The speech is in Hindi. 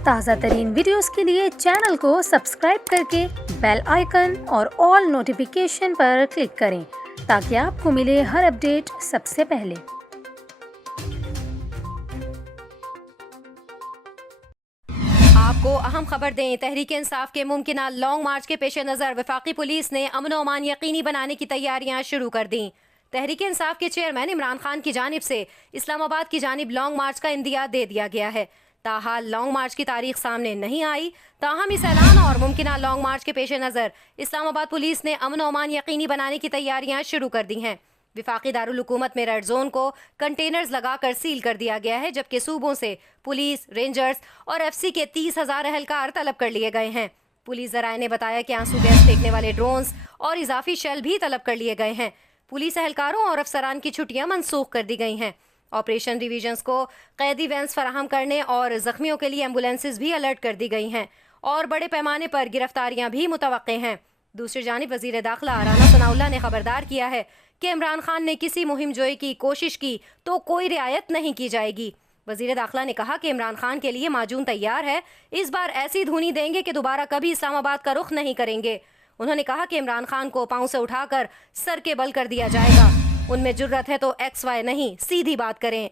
ताज़ा तरीन वीडियोस के लिए चैनल को सब्सक्राइब करके बेल आइकन और ऑल नोटिफिकेशन पर क्लिक करें ताकि आपको मिले हर अपडेट सबसे पहले। आपको अहम खबर दें, तहरीक इंसाफ के मुमकिना लॉन्ग मार्च के पेश नज़र वफाकी पुलिस ने अमन और अमान यकीनी बनाने की तैयारियां शुरू कर दी। तहरीक इंसाफ के चेयरमैन इमरान खान की जानिब से इस्लामाबाद की जानिब लॉन्ग मार्च का इंदिया दे दिया गया है। ताहाल लॉन्ग मार्च की तारीख सामने नहीं आई। ताहम इस ऐलान और मुमकिना लॉन्ग मार्च के पेश नज़र इस्लामाबाद पुलिस ने अमन और अमान यकीनी बनाने की तैयारियां शुरू कर दी हैं। विफाकी दारुल हुकूमत में रेड जोन को कंटेनर्स लगाकर सील कर दिया गया है, जबकि सूबों से पुलिस, रेंजर्स और एफसी के 30,000 एहलकार तलब कर लिए गए हैं। पुलिस जराये ने बताया कि आंसू गैस फेंकने वाले ड्रोन्स और इजाफी शेल भी तलब कर लिए गए हैं। पुलिस एहलकारों और अफसरान की छुट्टियां मनसूख कर दी गई हैं। ऑपरेशन डिवीजन्स को कैदी वैन्स फराहम करने और जख्मियों के लिए एम्बुलेंसेज भी अलर्ट कर दी गई हैं और बड़े पैमाने पर गिरफ्तारियां भी मुतवक्के हैं। दूसरी जानिब वजीर दाखिला राना सनाउल्लाह ने खबरदार किया है कि इमरान खान ने किसी मुहिम जोई की कोशिश की तो कोई रियायत नहीं की जाएगी। वजीर दाखिला ने कहा कि इमरान खान के लिए माजून तैयार है, इस बार ऐसी धुनी देंगे कि दोबारा कभी इस्लामाबाद का रुख नहीं करेंगे। उन्होंने कहा कि इमरान खान को पांव से उठाकर सर के बल कर दिया जाएगा। उनमें जुर्रत है तो XY नहीं, सीधी बात करें।